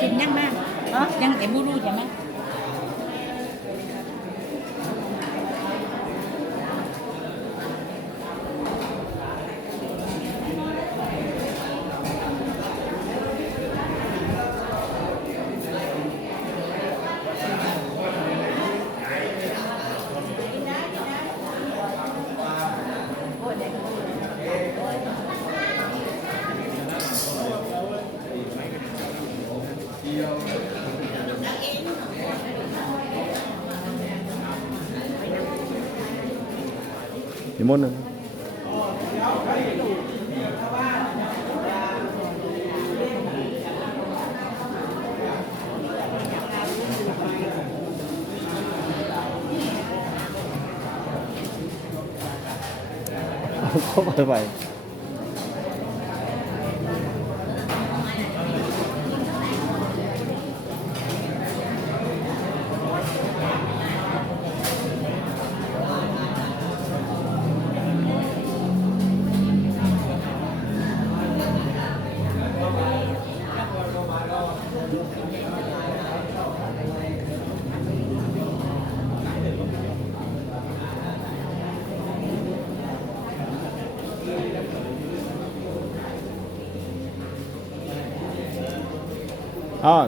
ชิมยังมากยังเอ็มบูรูใช่ไหมนิมนต์นะเข้าไป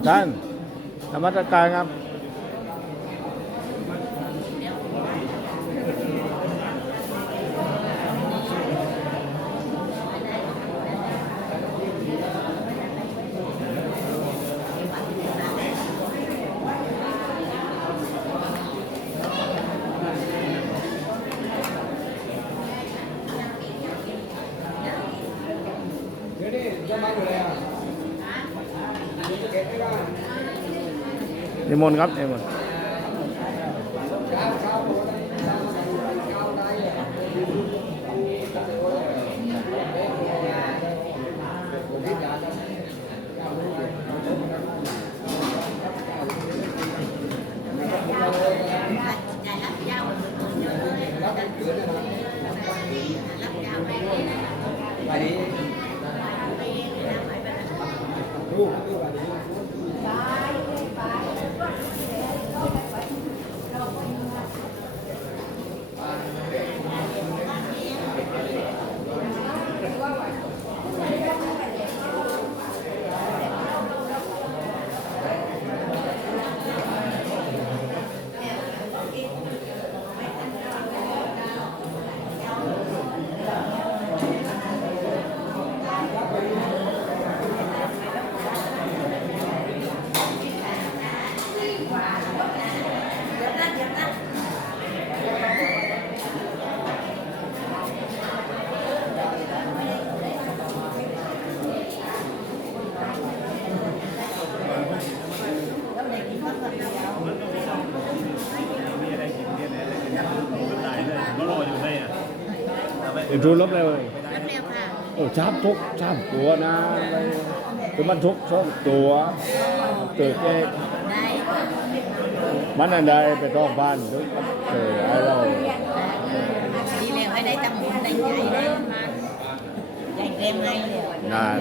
ท่านนมัสการครับนิมนต์ครับนิมนต์ดูลบเลยโอ้ชามทุกชามตัวนะคือมันทุกช่องตัวเกิดแก่มันอันใดไปต้องบ้านหรือไอ้เราดีเลยให้ได้ตั้งได้ใหญ่ได้มาใหญ่เต็มให้เลยนาน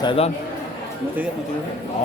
ใส่ต้นมาตื้ออ๋อ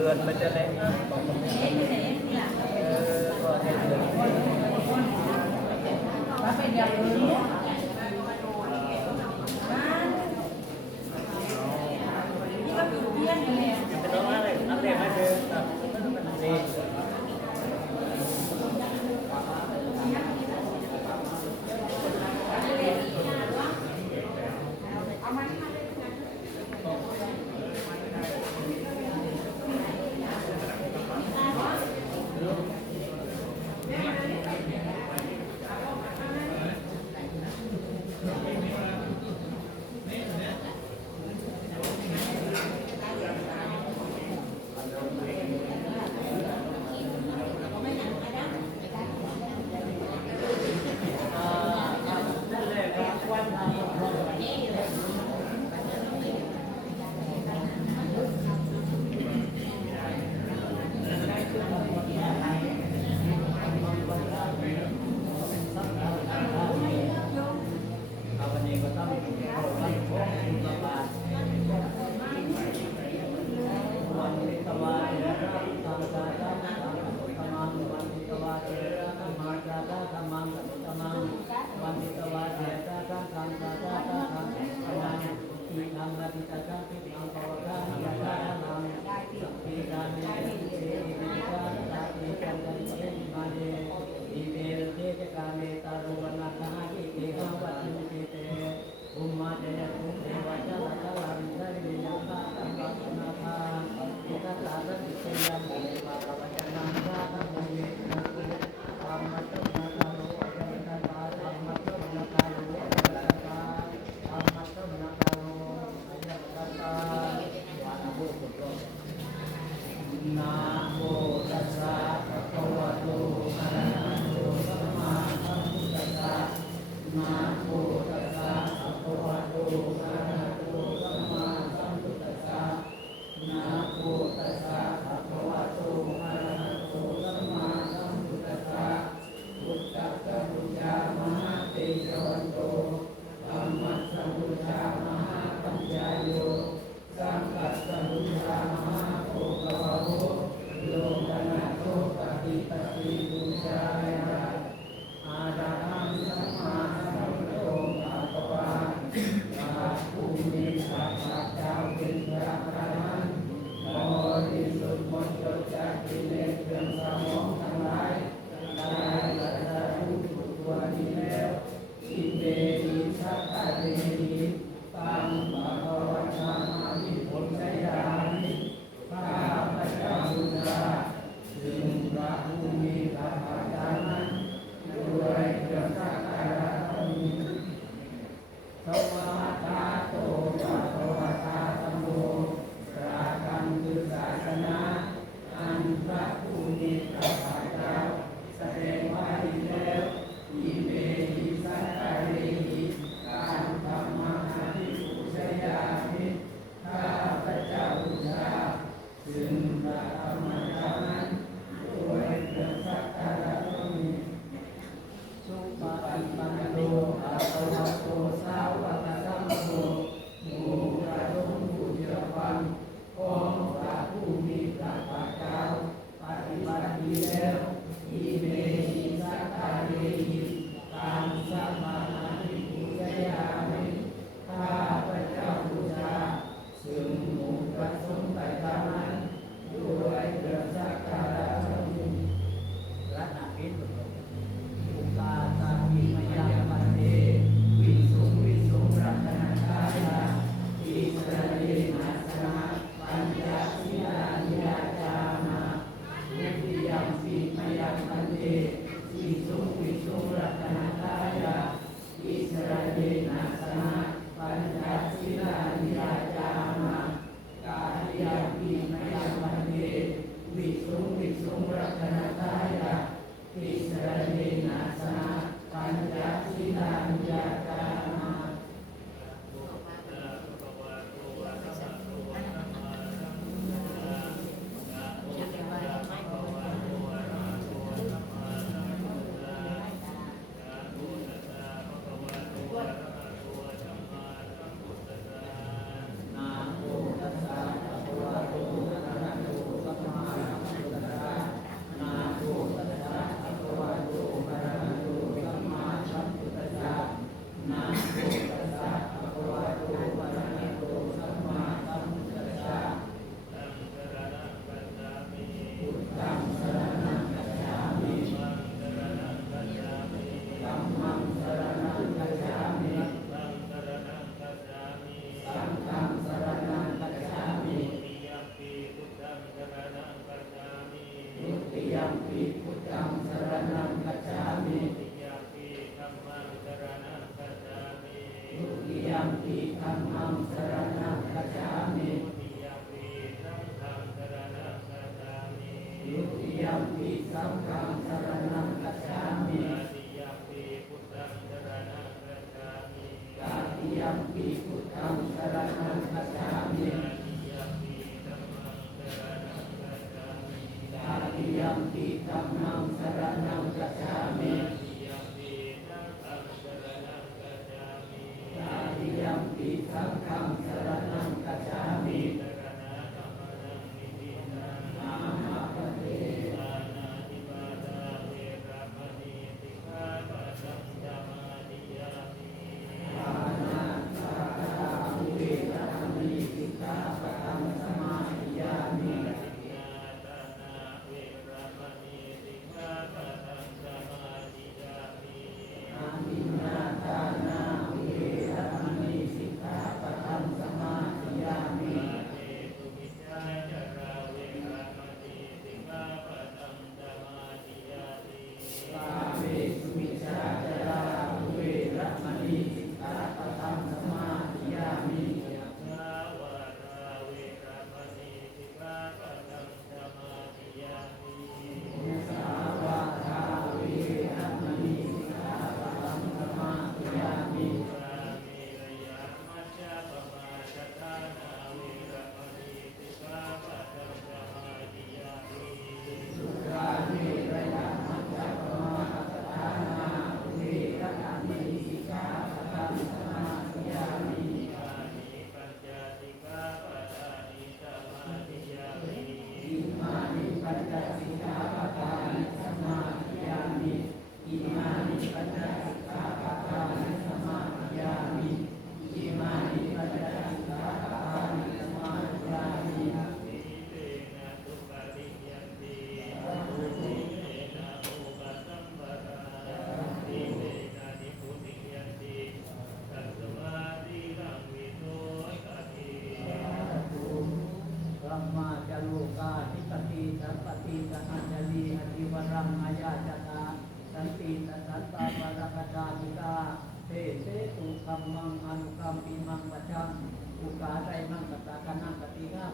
ดือนมันจะแรงบอกผมก็ให้เดือนเป็นอย่างนี้ เป็นน้องอะไรอัปเดตมาเจอครับนี่วันนี้ก็ต้องวันที่ตะวันวันที่ตะวันตามตาตามตามตามวันที่ตะวันตามมาตาตาตามตามวันที่ตะวันตาตาตามตาตาตามวันที่ทำวันที่ตาตาที่ทำตัวตาตาตาทำที่การเงินที่การตาที่การเงินที่มาเดที่เดลเดจการเมตารุวนาคาที่เทววัตถุเตอุมาเดยภูเทวะจัลตะลังได้เรียนตาตัมปัสนาคาอิตตาตันติเตยังเอวะกัจจนังราธมุเยนะตุธรรมะตุนาคาโลอัจจตาธรรมะตุนาคาโลอัจจตาธรรมะตุนาคาโลอัจจตาวะนะโมพุทโธนะโมตัสสะภะคะวะโตอะระหะโตสัมมาสัมพุทธัสสะนะโมตัสสะภะคะวะโตอะระหะโตสัมมาสัมพุทธัสสะนะโมตัสสะภะคะวะโตอะระหะโตสัมมาสัมพุทธัสสะพุทธัสสะพุทธามหาเตชะวันโตธัมมัสสะพุทธามหาปัญญาโยสังฆัสสะพุทธามหาโภคะวะโห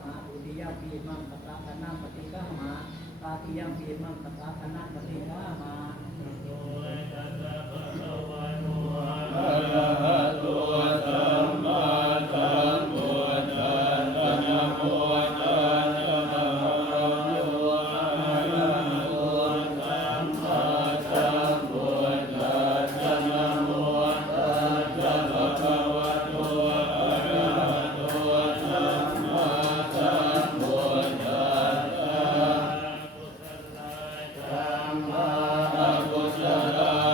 มาอุติยปีมังตตะคณะปฏิฆามาตาติยปีมังตตะคณะปฏิฆามาอะระหะโตสัมมาสัมพุทธัสสะนะโมตัสสะภะคะวะโตอะระหะโตสัมมาสัมพุทธัสสะนะโมตัสสะภะคะวะโตอะระหะโตสัมมาสัมพุทธัสสะธัมมาอกุศลา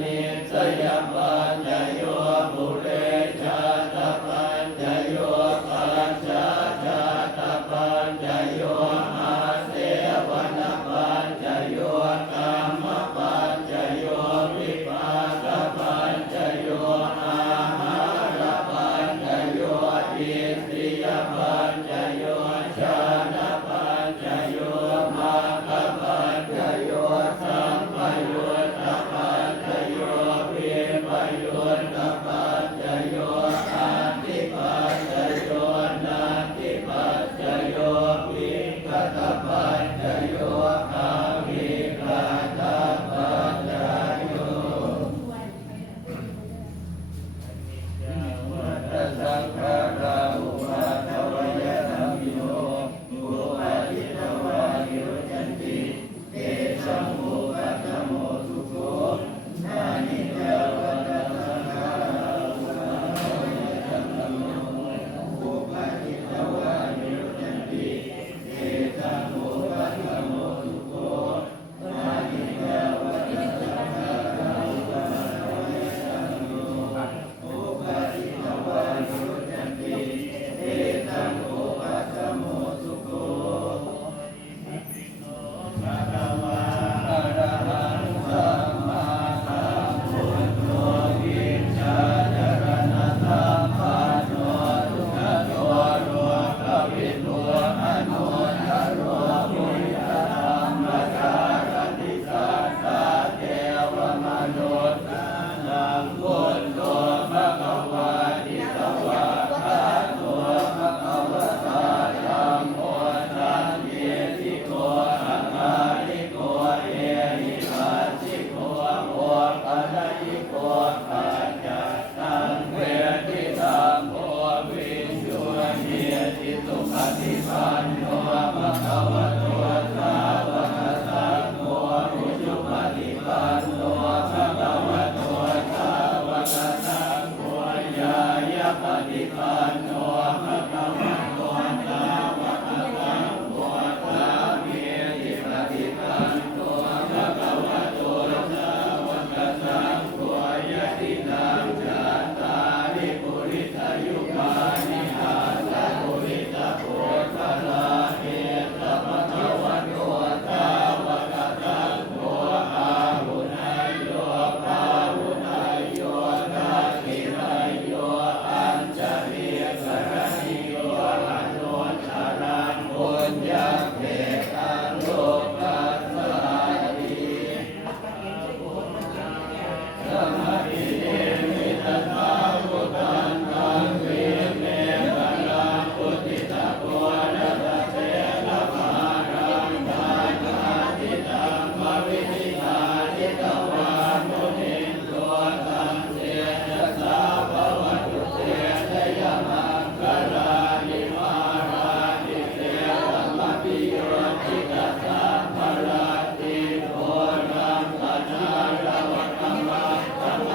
นิสยปัญญโยบุเรชาตปัญญโยปัญจชาตปัญญโยอาเสวนปัญญโยกรรมปัญญโยวิปากปัญญโยอาหารปัญญโยอินทรียปัญญโยชานะปัญญโยมรรคปัญญโยสัมปยุตตปัญญโยวิปยุตตปัญญโยอาทิปัญญโยนาทิปัญญโยวิกัตปัญญโยอาวิกัตปัญญโยวัฏสังขาราอุปาทวยธรรมโยอุปาทิตวายุจันติเตชังอุปัฏฐโมสุโขอานิจจวัฏสังขาราอุปาทวยธรรมโยอุปาทิตวายุจันติเตชังอุปัฏฐโมสุโขอานิจจวัฏสังขาราอุปาทวยธรรมโยอุปาทิตวายุจันติเตชังอุปัฏฐโมสุโขภะคะวะอะระหังสัมมาสัมพุทโธวิชชาจรณะธัมมาโนทุกขโตโลกวิทูอนุตตโรปุริสธรรมการติสัสสะเทวมนุษย์นังพุทโธภะคะวะติสวะคาโตภะคะวะตาธัมโมสันติสิโกอะระหิโกเอหิปัสสิโกโอปัญญิโกปัญญาตังเวทิตัมโพวิญญาณิติสุปฏิปันโนภะคะวะโตสาวกสังโฆอุชุปฏิปันโนภะคะวะโตสาวกสังโฆญาญาปฏิปันโนภะคะวะโตสาวกสังโฆสามีจิปฏิปันโนภะคะวะโตสาวกสังโฆยะตินังจัตตาริปุริสยุคานิอาสะปุริสโภคลาเอตภะคะวะโตสาวกสังโฆอาหุนายโยปาหุนายโยนาคินายโยอัญจริยสรณิโยอนุตตรังปุญญเขตังโลกัสสาติสมาธิเตมิตตาวุตันตังเวเมกัลลังปุติตะโกนะตะเตนะมารังทานาทิตังมวิธิตาทิตวามุนินโตตังเตนะสาภวตุเตชยมังคลานิมารานิเตธรรมปิโยติกัสสะภะระติโพรังกนาลวะกัมมังกัมม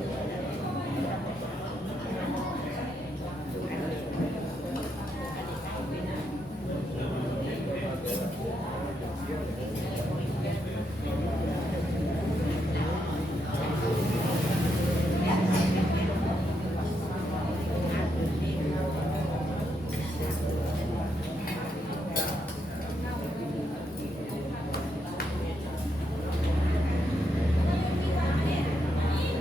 เ